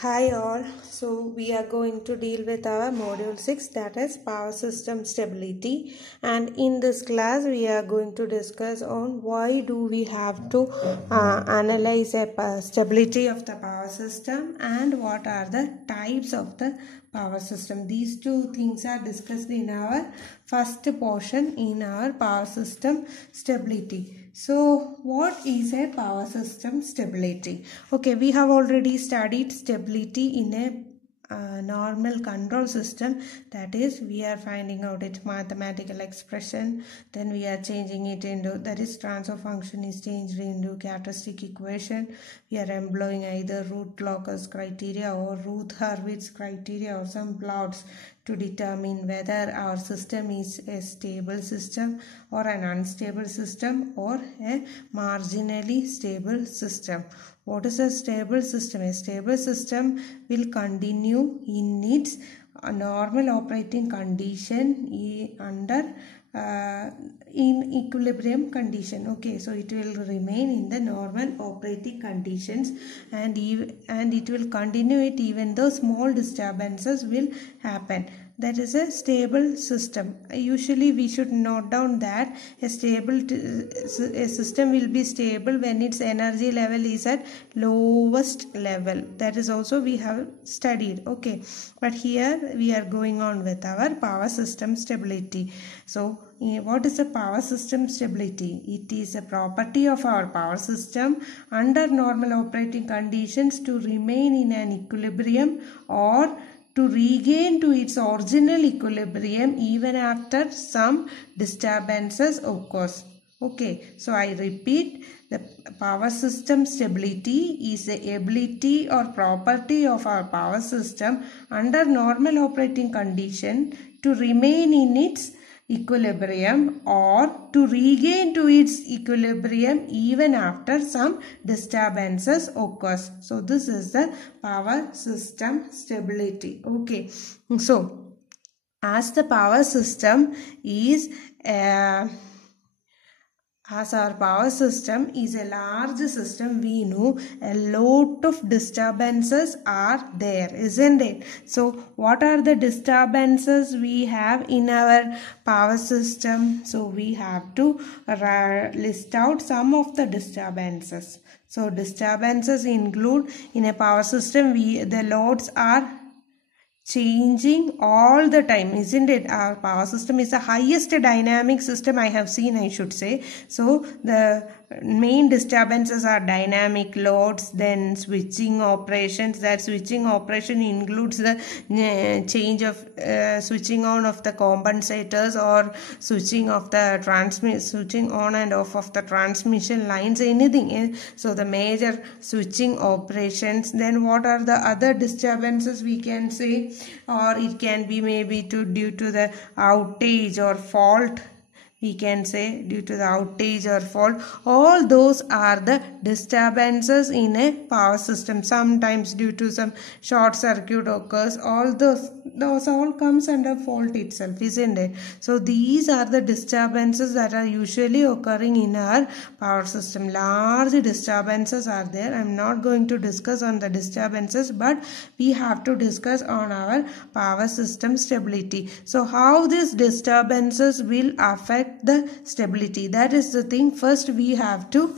Hi all, so we are going to deal with our module 6, that is power system stability, and in this class we are going to discuss on why do we have to analyze a stability of the power system and what are the types of the power system. These two things are discussed in our first portion in our power system stability. So what is a power system stability? Okay, we have already studied stability in a normal control system, that is we are finding out its mathematical expression, then we are changing it into, that is transfer function is changed into characteristic equation. We are employing either Root-Locus criteria or Routh-Hurwitz criteria or some plots to determine whether our system is a stable system or an unstable system or a marginally stable system. What is a stable system? A stable system will continue in its normal operating condition under in equilibrium condition. Okay, so it will remain in the normal operating conditions and it will continue it even though small disturbances will happen. That is a stable system. Usually we should note down that a system will be stable when its energy level is at lowest level. That is also we have studied. Okay, but here we are going on with our power system stability. So what is a power system stability? It is a property of our power system under normal operating conditions to remain in an equilibrium or to regain to its original equilibrium even after some disturbances occurs. Okay, so I repeat, the power system stability is the ability or property of our power system under normal operating condition to remain in its equilibrium or to regain to its equilibrium even after some disturbances occurs. So this is the power system stability. Okay, so as the power system is as our power system is a large system, we know a lot of disturbances are there, isn't it? So what are the disturbances we have in our power system? So we have to list out some of the disturbances. So disturbances include, in a power system the loads are changing all the time, isn't it? Our power system is the highest dynamic system I have seen, I should say. So the main disturbances are dynamic loads, then switching operations. That switching operation includes the change of switching on of the compensators or switching on and off of the transmission lines, anything. So the major switching operations. Then what are the other disturbances we can say? Or it can be maybe due to the outage or fault. We can say due to the outage or fault. All those are the disturbances in a power system. Sometimes due to some short circuit occurs. All those all comes under fault itself, isn't it? So these are the disturbances that are usually occurring in our power system. Large disturbances are there. I am not going to discuss on the disturbances, but we have to discuss on our power system stability. So how these disturbances will affect the stability, that is the thing first we have to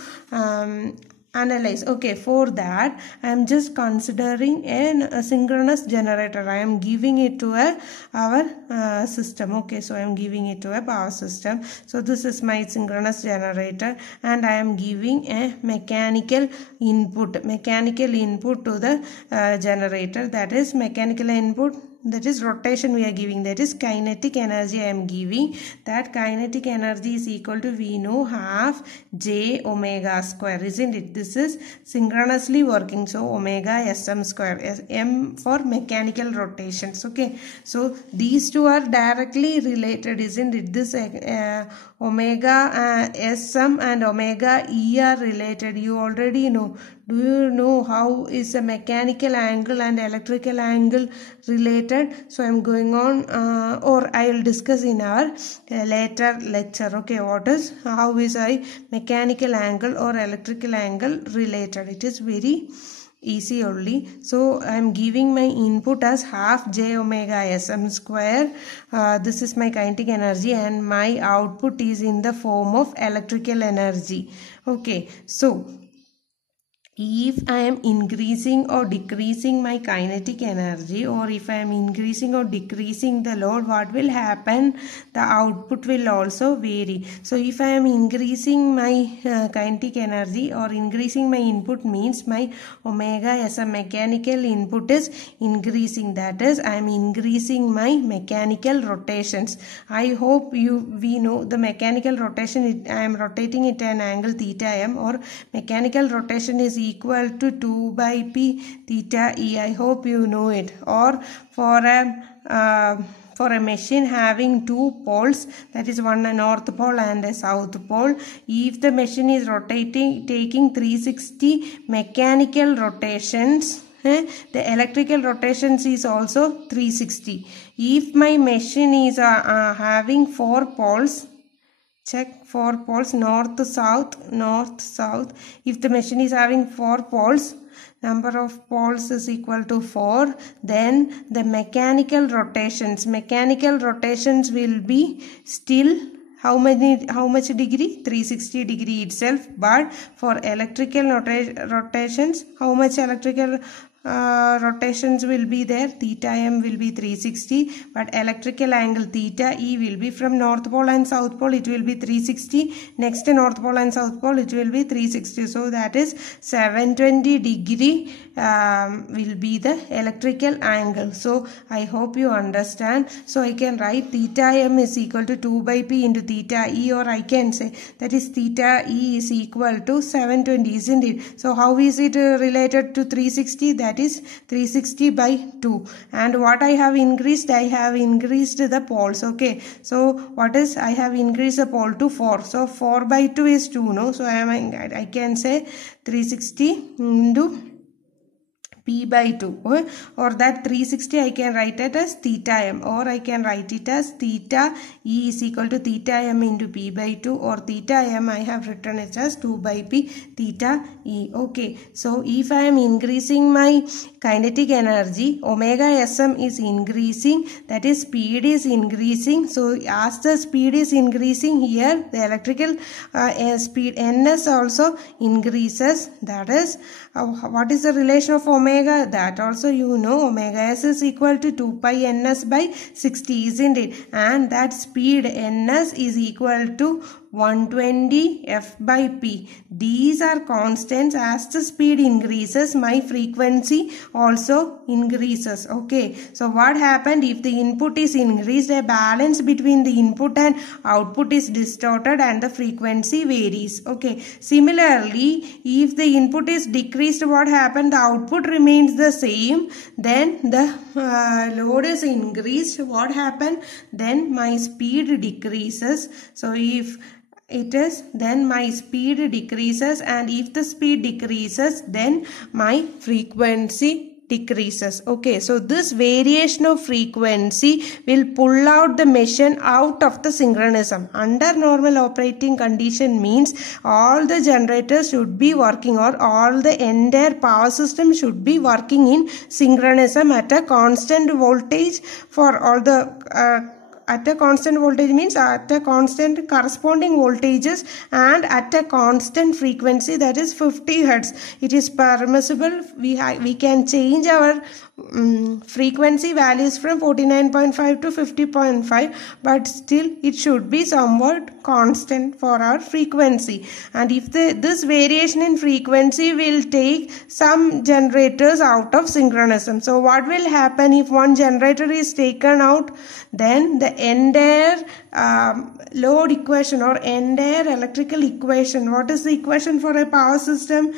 analyze. Okay, for that I am just considering a synchronous generator. I am giving it to our system. Okay, so I am giving it to a power system. So this is my synchronous generator and I am giving a mechanical input to the generator. That is mechanical input, that is rotation we are giving, that is kinetic energy I am giving. That kinetic energy is equal to, we know, half j omega square, isn't it? This is synchronously working, so omega sm square, m for mechanical rotations. Okay, so these two are directly related, isn't it? This omega sm and omega e are related, you already know. Do you know how is a mechanical angle and electrical angle related? So I am going on or I will discuss in our later lecture. Okay, how is a mechanical angle or electrical angle related? It is very easy only. So I am giving my input as half j omega sm square. This is my kinetic energy, and my output is in the form of electrical energy. Okay, so if I am increasing or decreasing my kinetic energy, or if I am increasing or decreasing the load, what will happen? The output will also vary. So if I am increasing my kinetic energy or increasing my input, means my omega as a mechanical input is increasing. That is, I am increasing my mechanical rotations. I hope we know the mechanical rotation. I am rotating it at an angle theta m, or mechanical rotation is equal to 2 by p theta e. I hope you know it. Or for a machine having two poles, that is one a north pole and a south pole, if the machine is rotating, taking 360 mechanical rotations, the electrical rotations is also 360. If my machine is having 4 poles, check 4 poles, north south, north south. If the machine is having 4 poles, number of poles is equal to 4, then the mechanical rotations will be still how much degree? 360 degree itself. But for electrical rotations, how much electrical rotations will be there? Theta m will be 360, but electrical angle theta e will be from north pole and south pole, it will be 360. Next north pole and south pole, it will be 360. So that is 720 degree will be the electrical angle. So I hope you understand. So I can write theta m is equal to 2 by p into theta e, or I can say that is theta e is equal to 720, isn't it? So how is it related to 360? That is 360 by 2. And what I have increased? I have increased the poles. Okay, so what is, I have increased the pole to 4. So 4 by 2 is 2, no? So I can say 360 into p by 2, or that 360 I can write it as theta m, or I can write it as theta e is equal to theta m into p by 2, or theta m I have written it as 2 by p theta e. Okay, so if I am increasing my kinetic energy, omega sm is increasing, that is speed is increasing. So as the speed is increasing, here the electrical speed ns also increases. That is, what is the relation of omega? That also you know, omega s is equal to 2 pi ns by 60, isn't it? And that speed ns is equal to 120 f by p. These are constants. As the speed increases, my frequency also increases. Okay, so what happened? If the input is increased, a balance between the input and output is distorted and the frequency varies. Okay, similarly, if the input is decreased, what happened? The output remains the same, then the load is increased. What happened? Then my speed decreases. So if it is, then my speed decreases, and if the speed decreases, then my frequency decreases. Okay, so this variation of frequency will pull out the machine out of the synchronism. Under normal operating condition means all the generators should be working, or all the entire power system should be working in synchronism at a constant voltage for all the at a constant voltage means at a constant corresponding voltages and at a constant frequency, that is 50 hertz. It is permissible. We can change our frequency values from 49.5 to 50.5, but still it should be somewhat constant for our frequency. And if this variation in frequency will take some generators out of synchronism. So what will happen if one generator is taken out? Then the entire load equation or entire electrical equation, what is the equation for a power system?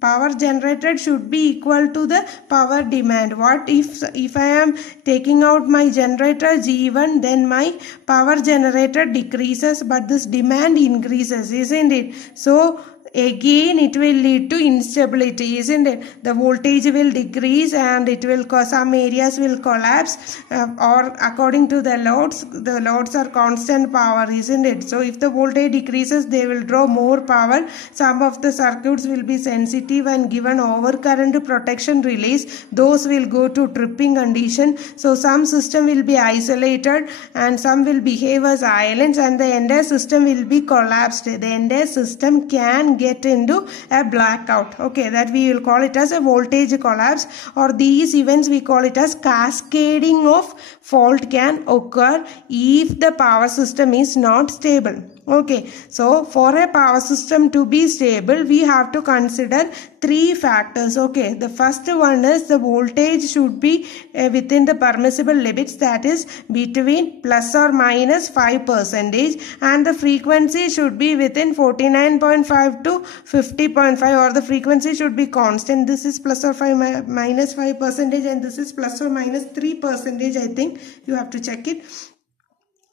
Power generated should be equal to the power demand. What if I am taking out my generator G1, then my power generated decreases, but this demand increases, isn't it? So again it will lead to instability, isn't it? The voltage will decrease and it will cause some areas will collapse, or according to the loads are constant power, isn't it? So if the voltage decreases, they will draw more power. Some of the circuits will be sensitive and given overcurrent protection release. Those will go to tripping condition. So some system will be isolated and some will behave as islands, and the entire system will be collapsed. The entire system can get into a blackout. Okay, that we will call it as a voltage collapse, or these events we call it as cascading of fault can occur if the power system is not stable. Okay, so for a power system to be stable, we have to consider three factors. Okay, the first one is the voltage should be within the permissible limits, that is between plus or minus 5%, and the frequency should be within 49.5 to 50.5, or the frequency should be constant. This is plus or minus 5%, and this is plus or minus 3%. I think you have to check it.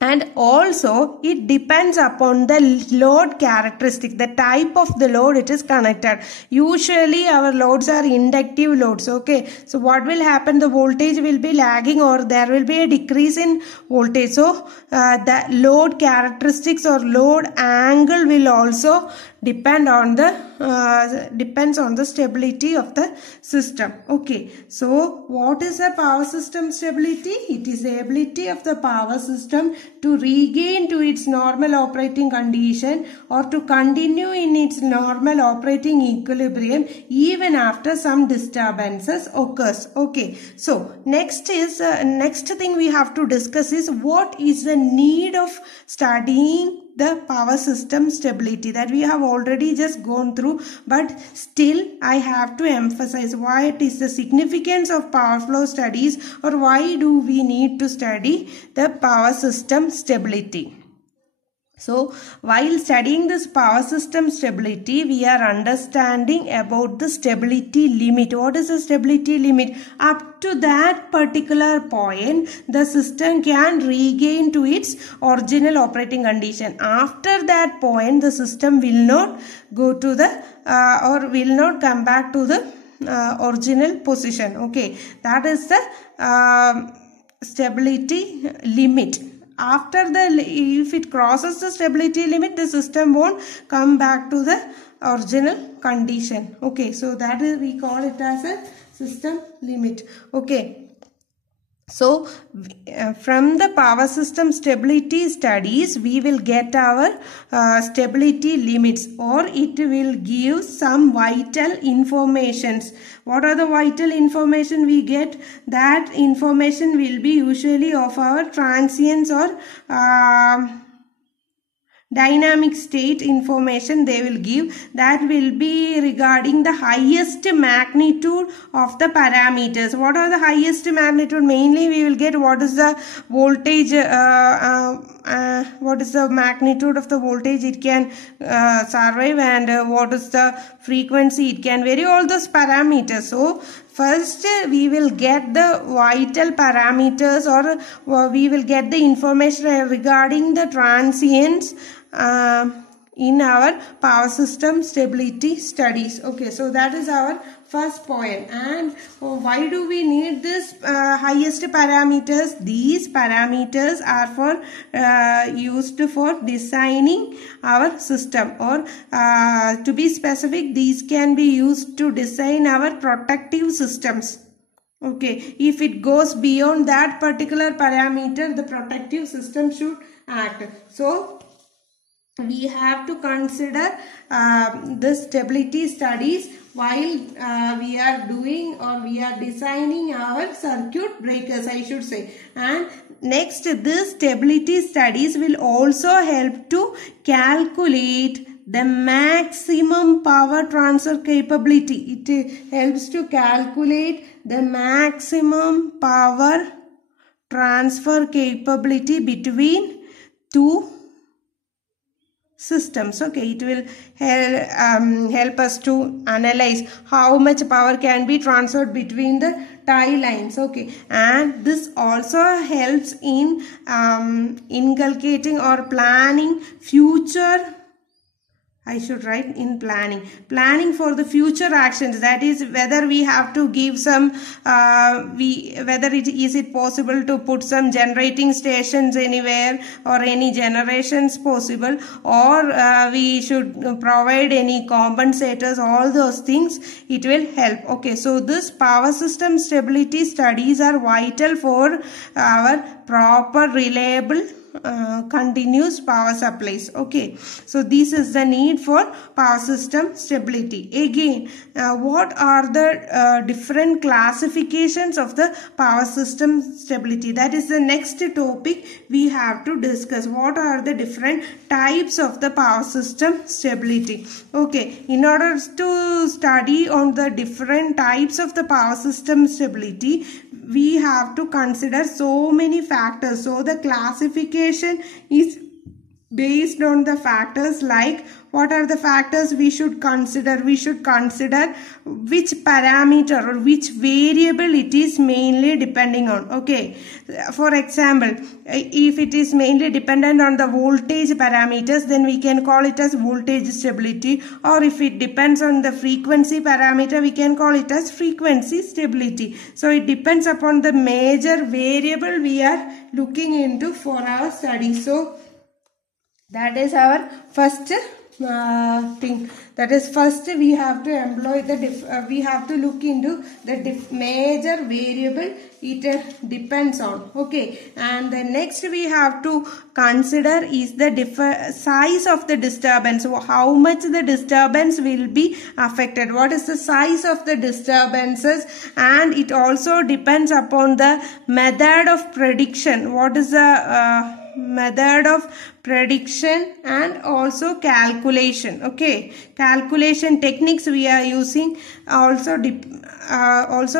And also it depends upon the load characteristic, the type of the load it is connected. Usually our loads are inductive loads. Okay, so what will happen? The voltage will be lagging, or there will be a decrease in voltage. So the load characteristics or load angle will also depends on the stability of the system. Okay, so what is a power system stability? It is the ability of the power system to regain to its normal operating condition, or to continue in its normal operating equilibrium even after some disturbances occurs. Okay, so next thing we have to discuss is what is the need of studying the power system stability, that we have already just gone through, but still I have to emphasize why it is the significance of power flow studies, or why do we need to study the power system stability. So while studying this power system stability, we are understanding about the stability limit. What is the stability limit? Up to that particular point, the system can regain to its original operating condition. After that point, the system will not go to the or will not come back to the original position. Okay, that is the stability limit. After if it crosses the stability limit, the system won't come back to the original condition. Okay, so that is, we call it as a system limit. Okay, so from the power system stability studies, we will get our stability limits, or it will give some vital informations. What are the vital information we get? That information will be usually of our transients or dynamic state information they will give. That will be regarding the highest magnitude of the parameters. What are the highest magnitude? Mainly we will get what is the voltage, what is the magnitude of the voltage it can survive, and what is the frequency it can vary, all those parameters. So first we will get the vital parameters, or we will get the information regarding the transients in our power system stability studies. Okay, so that is our first point. And why do we need this highest parameters? These parameters are for used for designing our system, or to be specific, these can be used to design our protective systems. Okay, if it goes beyond that particular parameter, the protective system should act. So we have to consider the stability studies while we are doing, or we are designing our circuit breakers, I should say. And next, this stability studies will also help to calculate the maximum power transfer capability. It helps to calculate the maximum power transfer capability between two systems. Okay, it will help us to analyze how much power can be transferred between the tie lines. Okay, and this also helps in inculcating or planning future I should write in planning. Planning for the future actions. That is whether we have to give some, whether is it possible to put some generating stations anywhere or any generations possible, or we should provide any compensators, all those things it will help. Okay, so this power system stability studies are vital for our proper, reliable, continuous power supplies. Okay, so this is the need for power system stability. Again, what are the different classifications of the power system stability? That is the next topic we have to discuss. What are the different types of the power system stability? Okay, in order to study on the different types of the power system stability, we have to consider so many factors. So the classification is based on the factors like, what are the factors we should consider? We should consider which parameter or which variable it is mainly depending on. Okay, for example, if it is mainly dependent on the voltage parameters, then we can call it as voltage stability, or if it depends on the frequency parameter, we can call it as frequency stability. So it depends upon the major variable we are looking into for our study. So that is our first thing. That is, first we have to employ the we have to look into the major variable it depends on. Okay, and the next we have to consider is the size of the disturbance. So how much the disturbance will be affected, what is the size of the disturbances, and it also depends upon the method of prediction. What is the method of prediction and also calculation. Okay, calculation techniques we are using also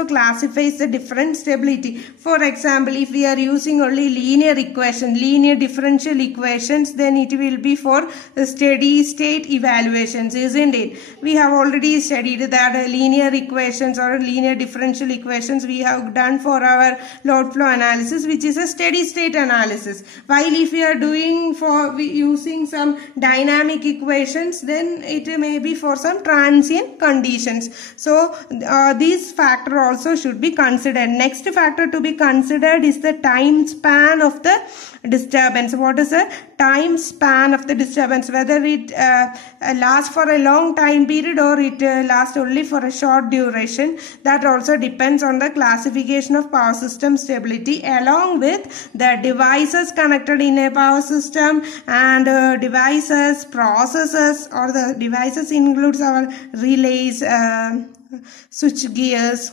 classifies the different stability. For example, if we are using only linear differential equations, then it will be for the steady state evaluations, isn't it? We have already studied that linear equations or linear differential equations we have done for our load flow analysis, which is a steady state analysis. While if we are doing for using some dynamic equations, then it may be for some transient conditions. So these factor also should be considered. Next factor to be considered is the time span of the disturbance. What is the time span of the disturbance? Whether it lasts for a long time period or it lasts only for a short duration. That also depends on the classification of power system stability, along with the devices connected in a power system and devices, processes, or the devices includes our relays, switch gears,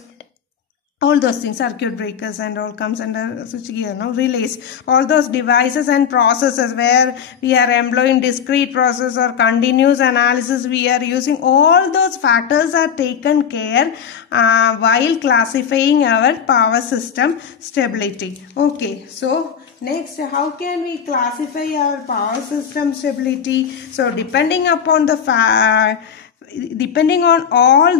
all those things, circuit breakers and all comes under switch gear, no, relays, all those devices and processes where we are employing discrete process or continuous analysis we are using, all those factors are taken care while classifying our power system stability. Okay, so next, how can we classify our power system stability? So depending upon the depending on all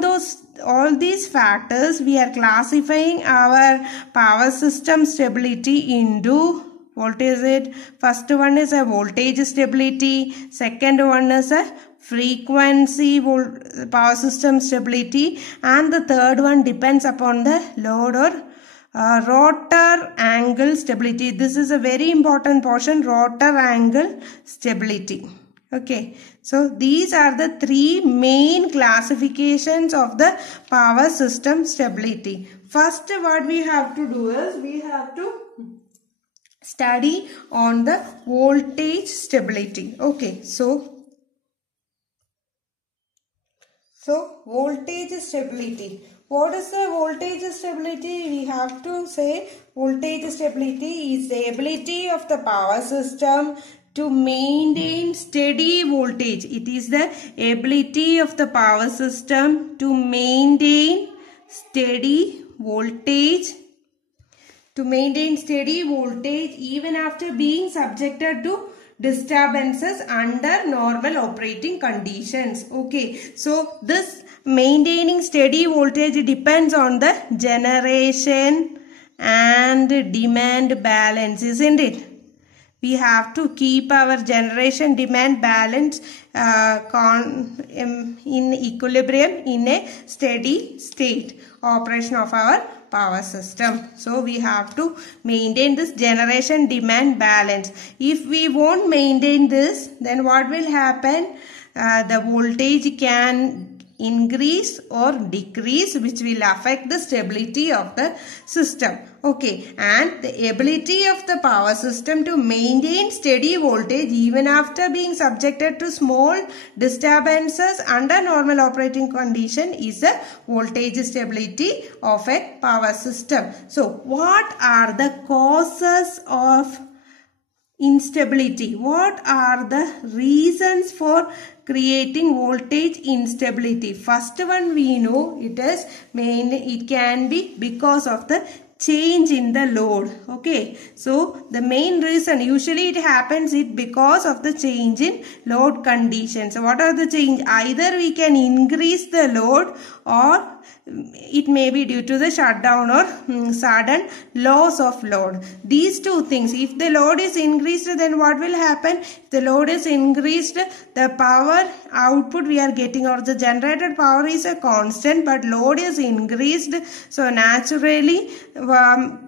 these factors, we are classifying our power system stability into, what is it? First one is a voltage stability, second one is a frequency power system stability, and the third one depends upon the load or rotor angle stability. This is a very important portion, rotor angle stability. Okay, so these are the three main classifications of the power system stability. First, what we have to do is we have to study on the voltage stability. Okay, so voltage stability. What is the voltage stability? We have to say voltage stability is the ability of the power system to maintain steady voltage. It is the ability of the power system to maintain steady voltage. Even after being subjected to disturbances under normal operating conditions. Okay, so this maintaining steady voltage depends on the generation and demand balance, isn't it? we have to keep our generation demand balance in equilibrium in a steady state operation of our power system. So we have to maintain this generation demand balance. If we won't maintain this, then what will happen? The voltage can increase or decrease, which will affect the stability of the system. Okay, and the ability of the power system to maintain steady voltage even after being subjected to small disturbances under normal operating condition is the voltage stability of a power system. So what are the causes of instability? What are the reasons for creating voltage instability? First one, we know it is mainly, it can be because of the change in the load. Okay, so the main reason, usually it happens because of the change in load conditions. So what are the change? Either we can increase the load, or it may be due to the shutdown or sudden loss of load. These two things, if the load is increased, then what will happen? If the load is increased, the power output we are getting, or the generated power is a constant, but load is increased. So naturally,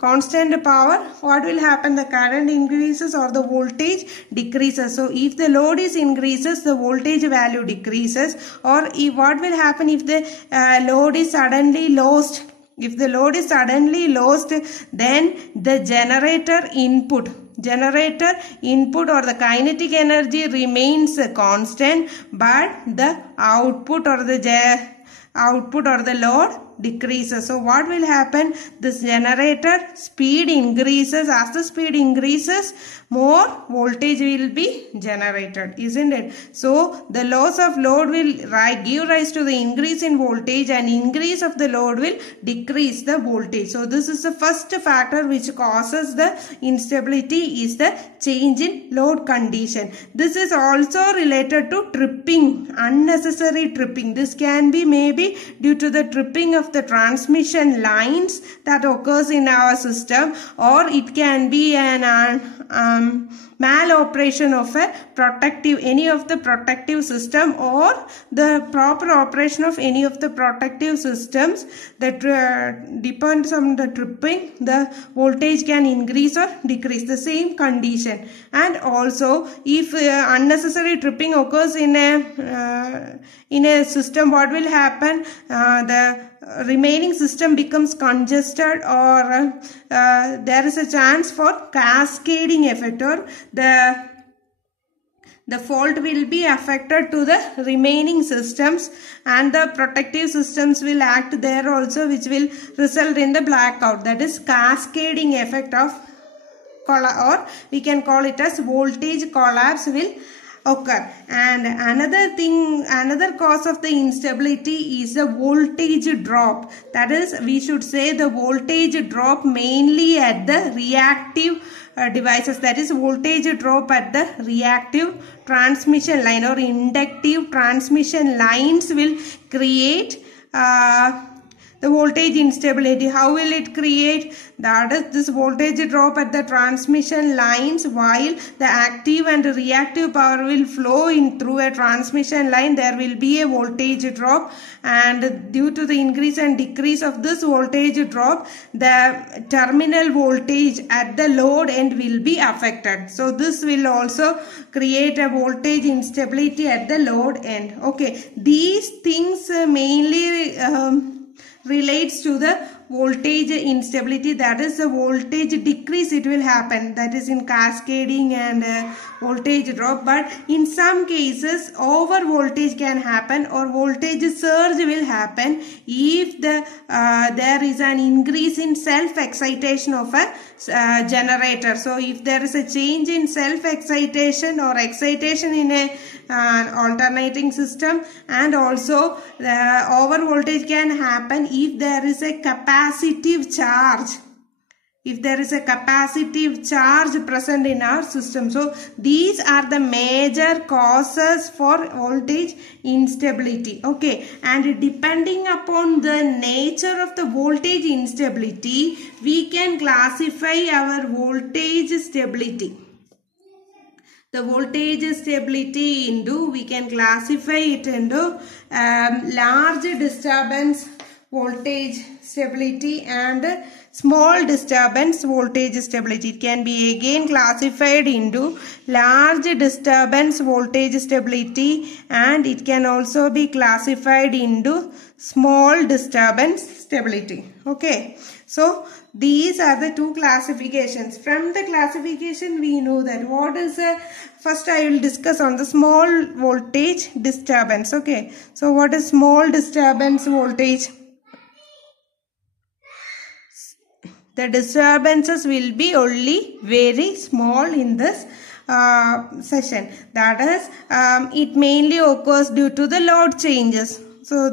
constant power, what will happen? The current increases or the voltage decreases. So if the load is increases, the voltage value decreases. Or if what will happen if the load is suddenly lost? If the load is suddenly lost, then the generator input or the kinetic energy remains constant, but the output or the load decreases. So what will happen? This generator speed increases. As the speed increases, more voltage will be generated, isn't it? So the loss of load will give rise to the increase in voltage, and increase of the load will decrease the voltage. So this is the first factor which causes the instability, is the change in load condition. This is also related to tripping, unnecessary tripping. This can be maybe due to the tripping of the transmission lines that occurs in our system, or it can be an maloperation of any of the protective system, or the proper operation of any of the protective systems that depends on the tripping. The voltage can increase or decrease, the same condition. And also, if unnecessary tripping occurs in a system, what will happen? The remaining system becomes congested, or there is a chance for cascading effect, or the fault will be affected to the remaining systems, and the protective systems will act there also, which will result in the blackout. That is cascading effect of or we can call it as voltage collapse will occur. And another cause of the instability is the voltage drop. That is, we should say the voltage drop mainly at the reactive devices. That is, voltage drop at the reactive transmission line or inductive transmission lines will create the voltage instability. How will it create? That is, this voltage drop at the transmission lines, while the active and reactive power will flow in through a transmission line, there will be a voltage drop, and due to the increase and decrease of this voltage drop, the terminal voltage at the load end will be affected. So this will also create a voltage instability at the load end. Okay, these things mainly relates to the voltage instability. That is, the voltage decrease, it will happen, that is in cascading and voltage drop. But in some cases, over voltage can happen, or voltage surge will happen if there is an increase in self excitation of a generator. So if there is a change in self excitation or excitation in a alternating system, and also over voltage can happen if there is a capacitive charge. If there is a capacitive charge present in our system. So these are the major causes for voltage instability. Okay, and depending upon the nature of the voltage instability, we can classify our voltage stability. the voltage stability into, we can classify it into large disturbance voltage stability and small disturbance voltage stability. It can be again classified into large disturbance voltage stability, and it can also be classified into small disturbance stability. Okay, so these are the two classifications. From the classification we know that what is a, first I will discuss on the small voltage disturbance. Okay, so what is small disturbance voltage? The disturbances will be only very small in this session. That is, it mainly occurs due to the load changes. So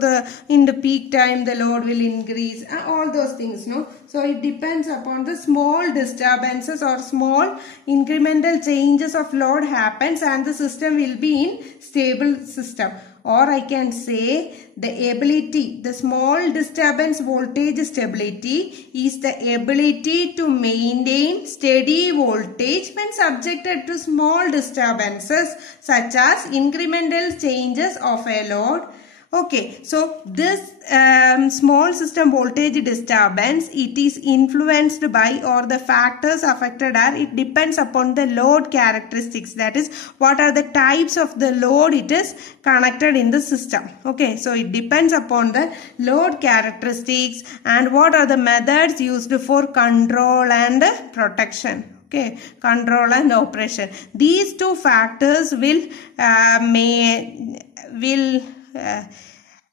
in the peak time the load will increase, all those things, no? So it depends upon the small disturbances or small incremental changes of load happens, and the system will be in stable system. Or I can say the ability, the small disturbance voltage stability is the ability to maintain steady voltage when subjected to small disturbances such as incremental changes of a load. Okay, so this small system voltage disturbance, it is influenced by, or the factors affected are, it depends upon the load characteristics. That is, what are the types of the load it is connected in the system. Okay, so it depends upon the load characteristics and what are the methods used for control and protection. Okay, control and operation. These two factors will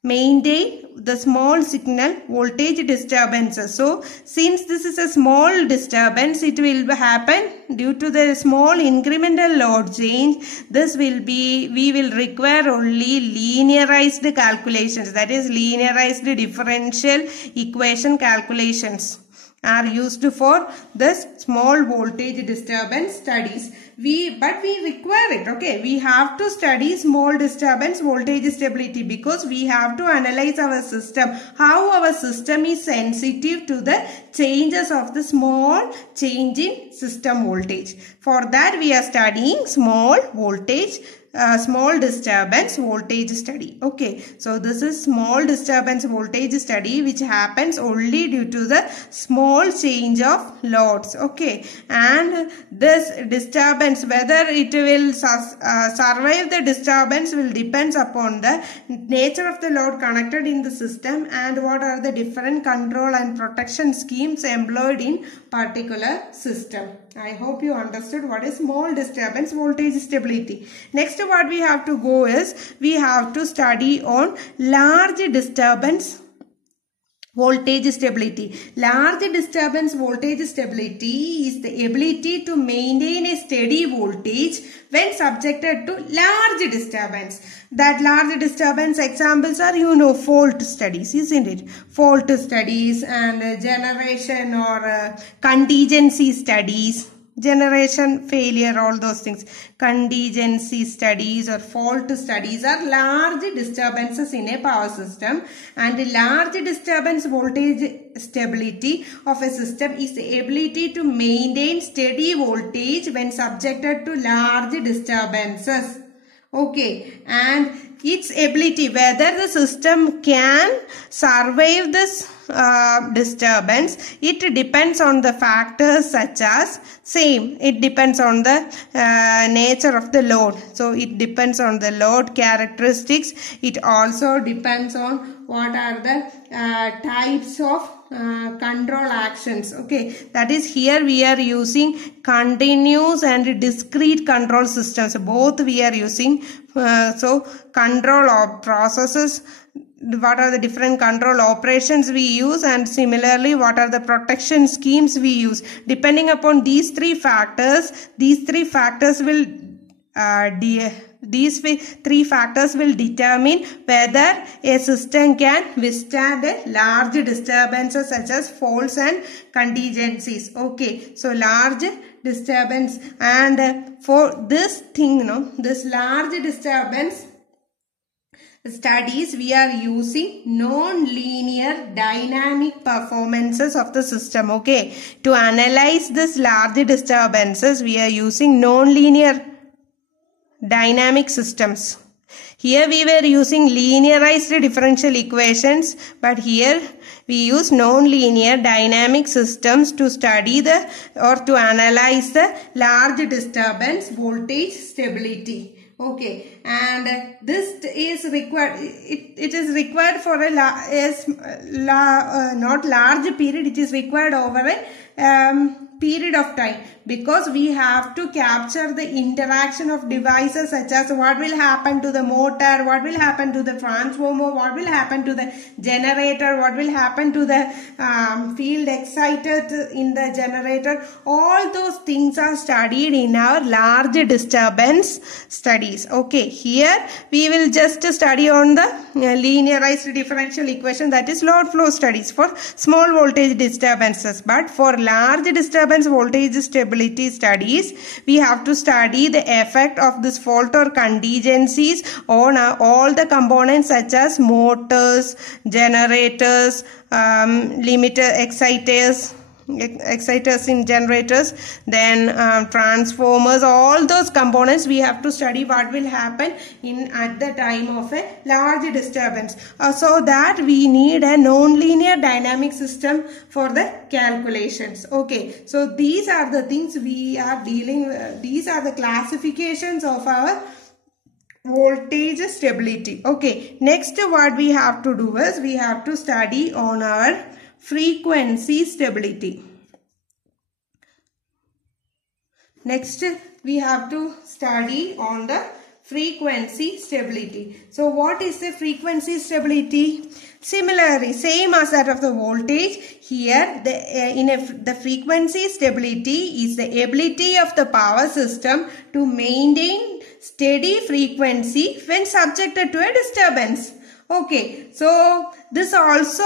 maintain the small signal voltage disturbances. So since this is a small disturbance, it will happen due to the small incremental load change. This will be, we will require only linearized calculations, that is linearized differential equation calculations are used for this small voltage disturbance studies. But we require it. Okay, we have to study small disturbance voltage stability because we have to analyze our system, how our system is sensitive to the changes of the small change in system voltage. For that we are studying small disturbance voltage study. Okay, so this is small disturbance voltage study which happens only due to the small change of loads. Okay, and this disturbance, whether it will survive the disturbance will depends upon the nature of the load connected in the system and what are the different control and protection schemes employed in particular system. I hope you understood what is small disturbance voltage stability. Next, what we have to go is, we have to study on large disturbance voltage stability. Large disturbance voltage stability is the ability to maintain a steady voltage when subjected to large disturbance. That large disturbance examples are, you know, fault studies, isn't it? Fault studies and generation or contingency studies. Generation failure, all those things. Contingency studies or fault studies are large disturbances in a power system, and large disturbance voltage stability of a system is the ability to maintain steady voltage when subjected to large disturbances. Okay, and its ability, whether the system can survive this disturbance, it depends on the factors such as, it depends on the nature of the load. So it depends on the load characteristics. It also depends on what are the types of control actions. Okay, that is, here we are using continuous and discrete control systems. Both we are using. So control of processes, what are the different control operations we use, and similarly what are the protection schemes we use. Depending upon these three factors will these three factors will determine whether a system can withstand large disturbances such as faults and contingencies. Okay, so large disturbance, and for this thing, this large disturbance studies, we are using non-linear dynamic performances of the system. Okay, to analyze this large disturbances we are using non-linear dynamic systems. Here we were using linearized differential equations, but here we use non-linear dynamic systems to study or to analyze the large disturbance voltage stability. Okay, and this is required. It is required for a not large period. It is required over a period of time, because we have to capture the interaction of devices such as what will happen to the motor, what will happen to the transformer, what will happen to the generator, what will happen to the field excited in the generator. All those things are studied in our large disturbance studies. Okay, here we will just study on the linearized differential equation, that is load flow studies for small voltage disturbances. But for large disturbance voltage stability studies, we have to study the effect of this fault or contingencies on all the components such as motors, generators, limiter exciters in generators, then transformers. All those components we have to study what will happen at the time of a large disturbance. So that we need a non-linear dynamic system for the calculations. Okay, so these are the things we are dealing with. These are the classifications of our voltage stability. Okay, next what we have to do is we have to study on our frequency stability. Next we have to study on the frequency stability. So what is the frequency stability? Similarly, same as that of the voltage, here the frequency stability is the ability of the power system to maintain steady frequency when subjected to a disturbance. Okay, so this also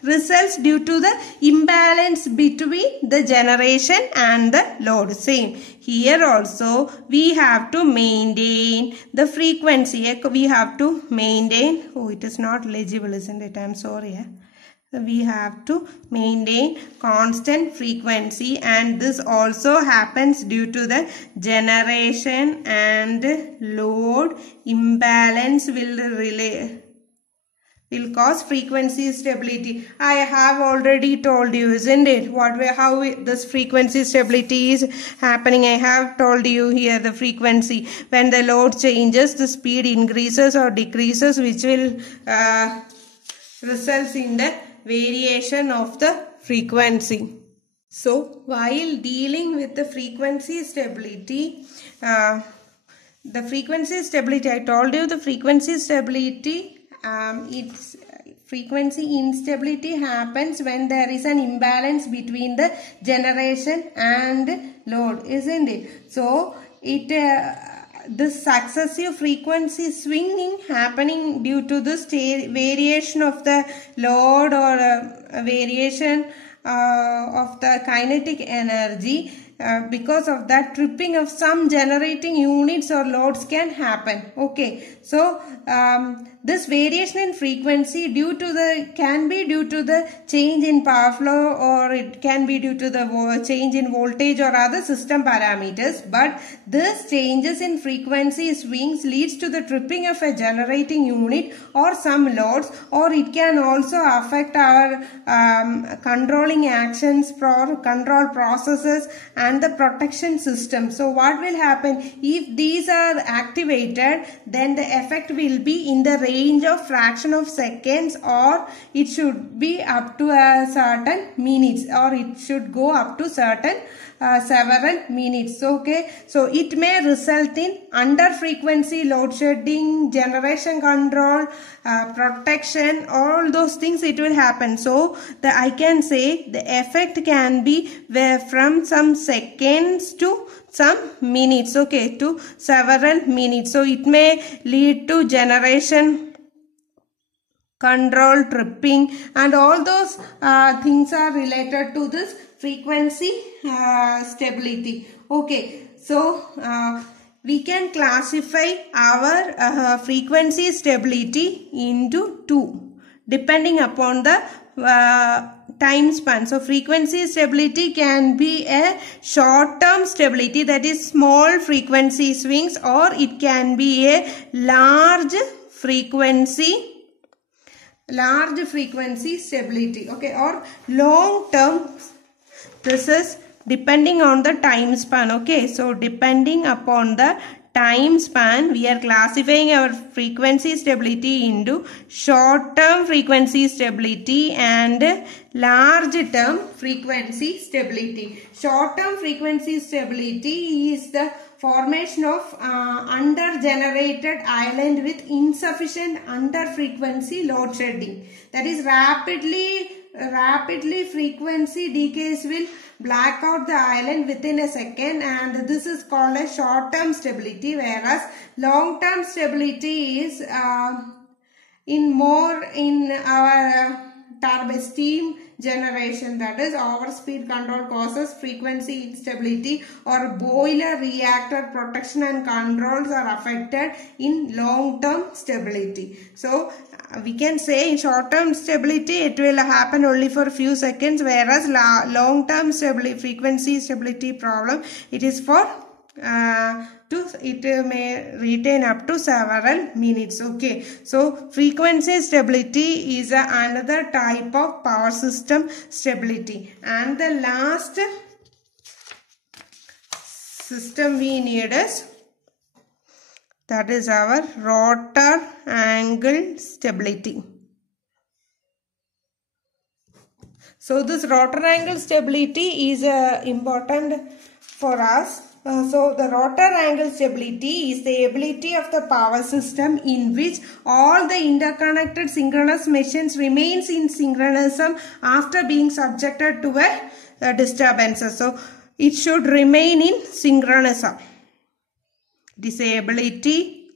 results due to the imbalance between the generation and the load. Same here also we have to maintain the frequency. We have to maintain, oh it is not legible, isn't it? I'm sorry. We have to maintain constant frequency, and this also happens due to the generation and load imbalance will cause frequency stability. I have already told you, isn't it? How this frequency stability is happening. I have told you here the frequency. When the load changes, the speed increases or decreases, which will result in the variation of the frequency. So while dealing with the frequency stability, I told you the frequency stability, its frequency instability happens when there is an imbalance between the generation and load, isn't it? So this successive frequency swinging happening due to the variation of the load or a variation of the kinetic energy. Because of that, tripping of some generating units or loads can happen. Okay, so this variation in frequency can be due to the change in power flow, or it can be due to the change in voltage or other system parameters. But this changes in frequency swings leads to the tripping of a generating unit or some loads, or it can also affect our controlling actions, control processes and the protection system. So what will happen if these are activated? Then the effect will be in the range of fraction of seconds, or it should be up to a certain minutes, or it should go up to certain several minutes. Okay, so it may result in under frequency load shedding, generation control, protection, all those things it will happen. So I can say the effect can be from some seconds to some minutes, okay, to several minutes. So it may lead to generation control, tripping, and all those things are related to this frequency stability. Okay, so we can classify our frequency stability into two, depending upon the time span. So frequency stability can be a short term stability, that is small frequency swings, or it can be a large frequency stability, okay, or long term. This is depending on the time span, okay. So depending upon the time span, we are classifying our frequency stability into short term frequency stability and large term frequency stability. Short term frequency stability is the formation of under-generated island with insufficient under-frequency load shedding. That is, rapidly frequency decays will black out the island within a second, and this is called a short-term stability, whereas long-term stability is in our turbine steam generation, that is overspeed control causes frequency instability, or boiler reactor protection and controls are affected in long-term stability. So we can say in short-term stability it will happen only for a few seconds, whereas long-term stability, frequency stability problem, it is for it may retain up to several minutes, okay. So frequency stability is another type of power system stability. And the last system we need is, that is our rotor angle stability. So this rotor angle stability is important for us. So the rotor angle stability is the ability of the power system in which all the interconnected synchronous machines remains in synchronism after being subjected to a disturbances. So it should remain in synchronism. It is the ability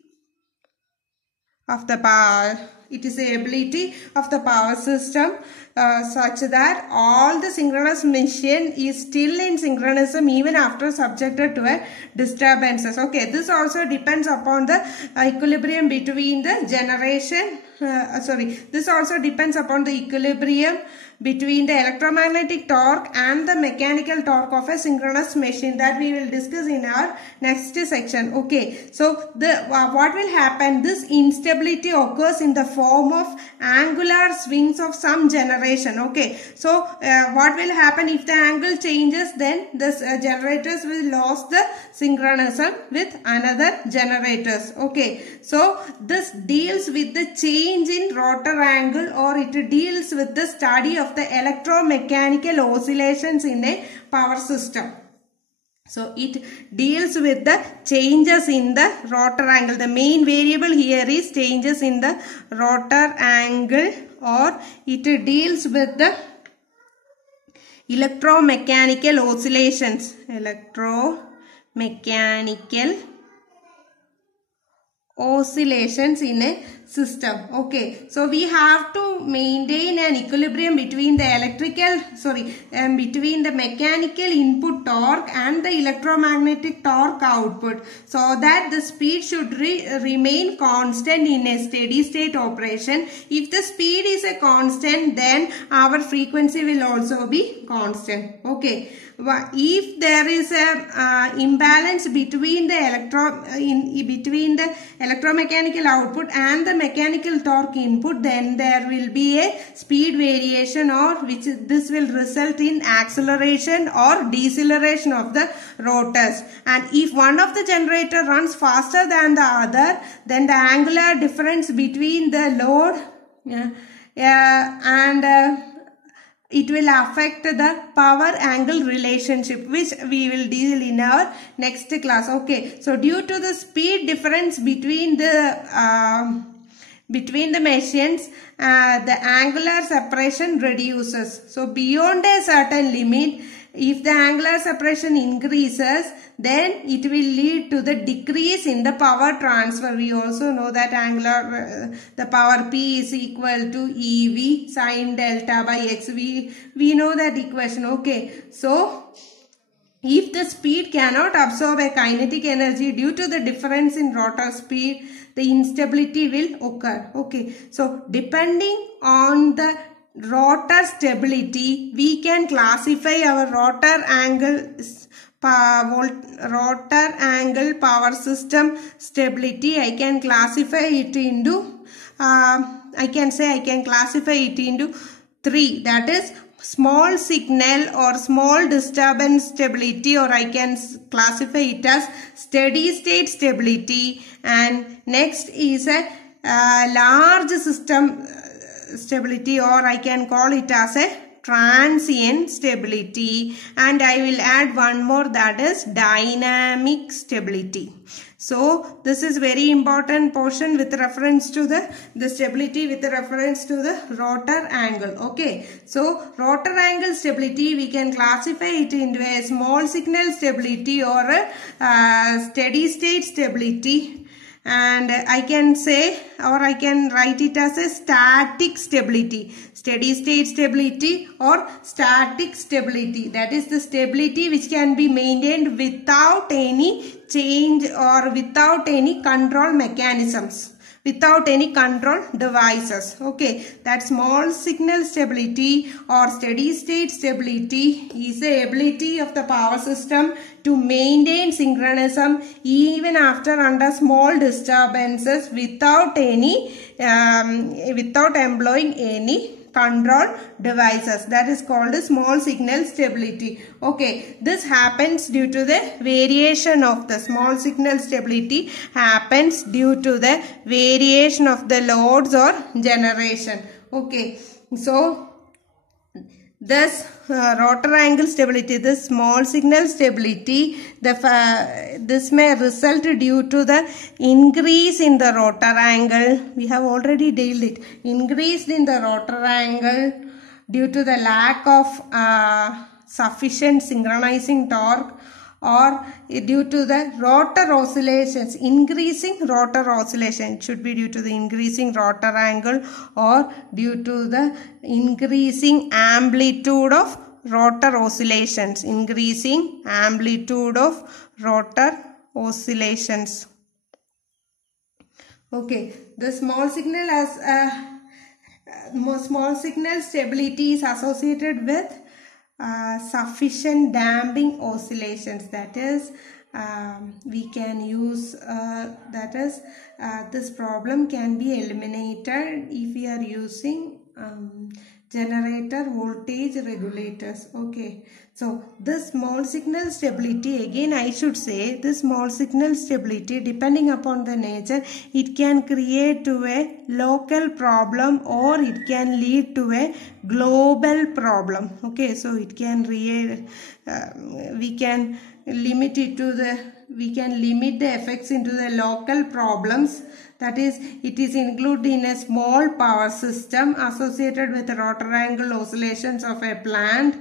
of the power. It is the ability of the power system such that all the synchronous machine is still in synchronism even after subjected to a disturbances. Okay, this also depends upon the equilibrium between the generation. This also depends upon the equilibrium between the electromagnetic torque and the mechanical torque of a synchronous machine, that we will discuss in our next section. Okay, so what will happen, this instability occurs in the form of angular swings of some generation. Okay, so what will happen if the angle changes, then the generators will lose the synchronism with another generators. Okay, so this deals with the change in rotor angle, or it deals with the study of the electromechanical oscillations in a power system. So it deals with the changes in the rotor angle. The main variable here is changes in the rotor angle, or it deals with the electromechanical oscillations. Electromechanical oscillations in a system. Okay, so we have to maintain an equilibrium between the between the mechanical input torque and the electromagnetic torque output, so that the speed should remain constant in a steady state operation. If the speed is a constant, then our frequency will also be constant. Okay, if there is a imbalance between the electromechanical output and the mechanical torque input, then there will be a speed variation, or this will result in acceleration or deceleration of the rotors. And if one of the generator runs faster than the other, then the angular difference between the load and it will affect the power angle relationship, which we will deal in our next class. Okay, so due to the speed difference between the machines, the angular separation reduces. So beyond a certain limit, if the angular separation increases, then it will lead to the decrease in the power transfer. We also know that the power P is equal to EV sine delta by X. We know that equation. Okay, so if the speed cannot absorb a kinetic energy due to the difference in rotor speed, the instability will occur. Okay, so depending on the rotor stability, we can classify our rotor angle power system stability. I can classify it into I can classify it into three, that is small signal or small disturbance stability, or I can classify it as steady state stability, and next is a large system stability, or I can call it as a transient stability, and I will add one more, that is dynamic stability. So this is very important portion with reference to the stability with reference to the rotor angle. Okay, so rotor angle stability, we can classify it into a small signal stability or a steady state stability. And I can say, or I can write it as a static stability, steady state stability or static stability. That is the stability which can be maintained without any change or without any control mechanisms, without any control devices. Okay, that small signal stability or steady state stability is the ability of the power system to maintain synchronism even after under small disturbances without any without employing any control devices. That is called small signal stability. Okay, this happens due to the variation of the small signal stability happens due to the variation of the loads or generation. Okay, so this rotor angle stability, this small signal stability, this may result due to the increase in the rotor angle. We have already dealt it. Increase in the rotor angle due to the lack of sufficient synchronizing torque, or due to the rotor oscillations, increasing rotor oscillation. It should be due to the increasing rotor angle or due to the increasing amplitude of rotor oscillations, increasing amplitude of rotor oscillations. Okay, the small signal small signal stability is associated with sufficient damping oscillations. That is, we can use this problem can be eliminated if we are using generator voltage regulators. Okay, so this small signal stability, again I should say, this small signal stability, depending upon the nature, it can create to a local problem or it can lead to a global problem. Okay, so it can we can limit it to we can limit the effects into the local problems. That is, it is included in a small power system associated with the rotor angle oscillations of a plant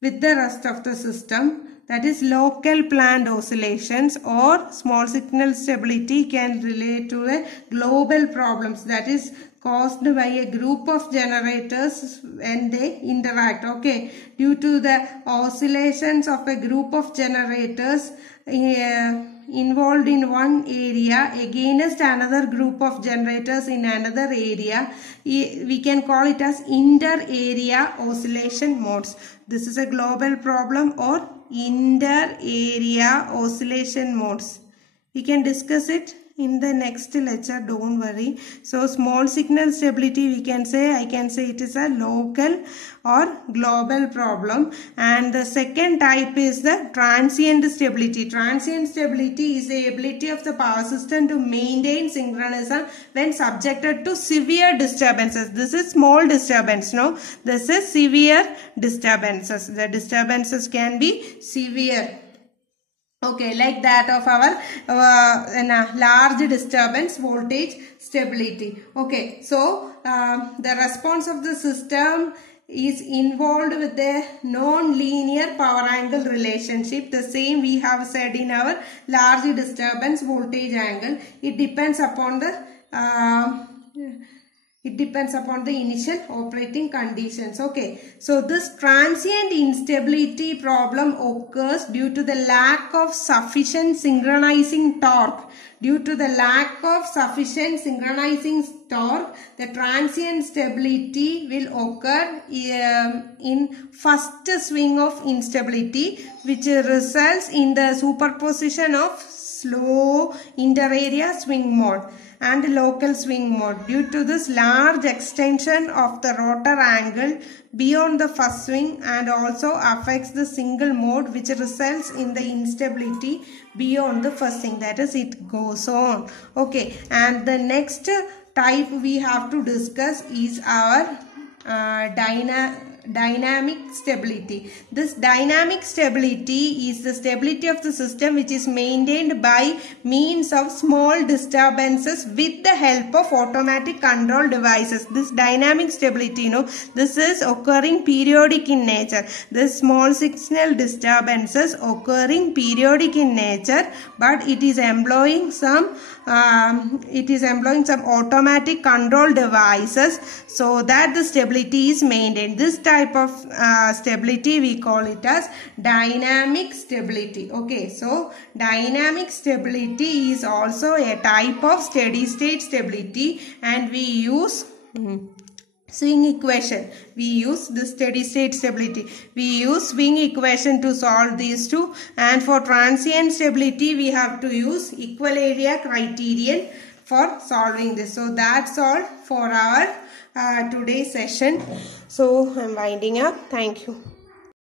with the rest of the system. That is local plant oscillations, or small signal stability can relate to a global problems, that is caused by a group of generators when they interact. Okay, due to the oscillations of a group of generators involved in one area against another group of generators in another area, we can call it as inter-area oscillation modes. This is a global problem or inter-area oscillation modes. We can discuss it in the next lecture, don't worry. So small signal stability, we can say, I can say it is a local or global problem. And the second type is the transient stability. Transient stability is the ability of the power system to maintain synchronism when subjected to severe disturbances. This is small disturbance, no? This is severe disturbances. The disturbances can be severe. Okay, like that of our large disturbance voltage stability. Okay, so the response of the system is involved with the non-linear power angle relationship. The same we have said in our large disturbance voltage angle. It depends upon the initial operating conditions. Okay, so this transient instability problem occurs due to the lack of sufficient synchronizing torque. Due to the lack of sufficient synchronizing torque, the transient stability will occur in first swing of instability, which results in the superposition of slow inter-area swing mode and local swing mode. Due to this large extension of the rotor angle beyond the first swing and also affects the single mode, which results in the instability beyond the first swing, that is it goes on. Okay, and the next type we have to discuss is our dynamic stability. This dynamic stability is the stability of the system which is maintained by means of small disturbances with the help of automatic control devices. This dynamic stability, this is occurring periodic in nature. The small signal disturbances occurring periodic in nature, but it is employing some automatic control devices so that the stability is maintained. This type of stability we call it as dynamic stability. Okay, so dynamic stability is also a type of steady state stability, and we use swing equation. We use the steady state stability. We use swing equation to solve these two, and for transient stability we have to use equal area criterion for solving this. So that's all for our today's session. So I'm winding up. Thank you.